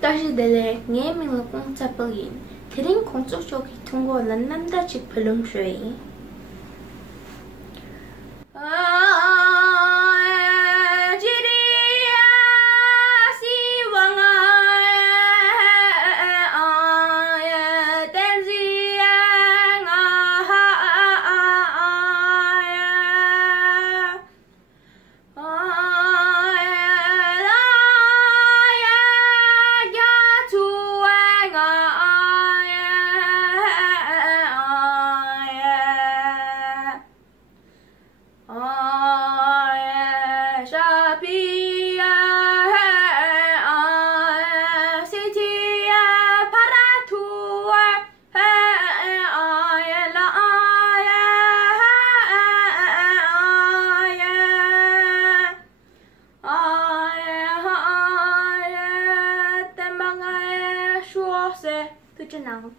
Tajidele nghe mình là con chập bền, thế nên con chúc cho cái thông qua lần năm đã chụp phim rồi. Good to know.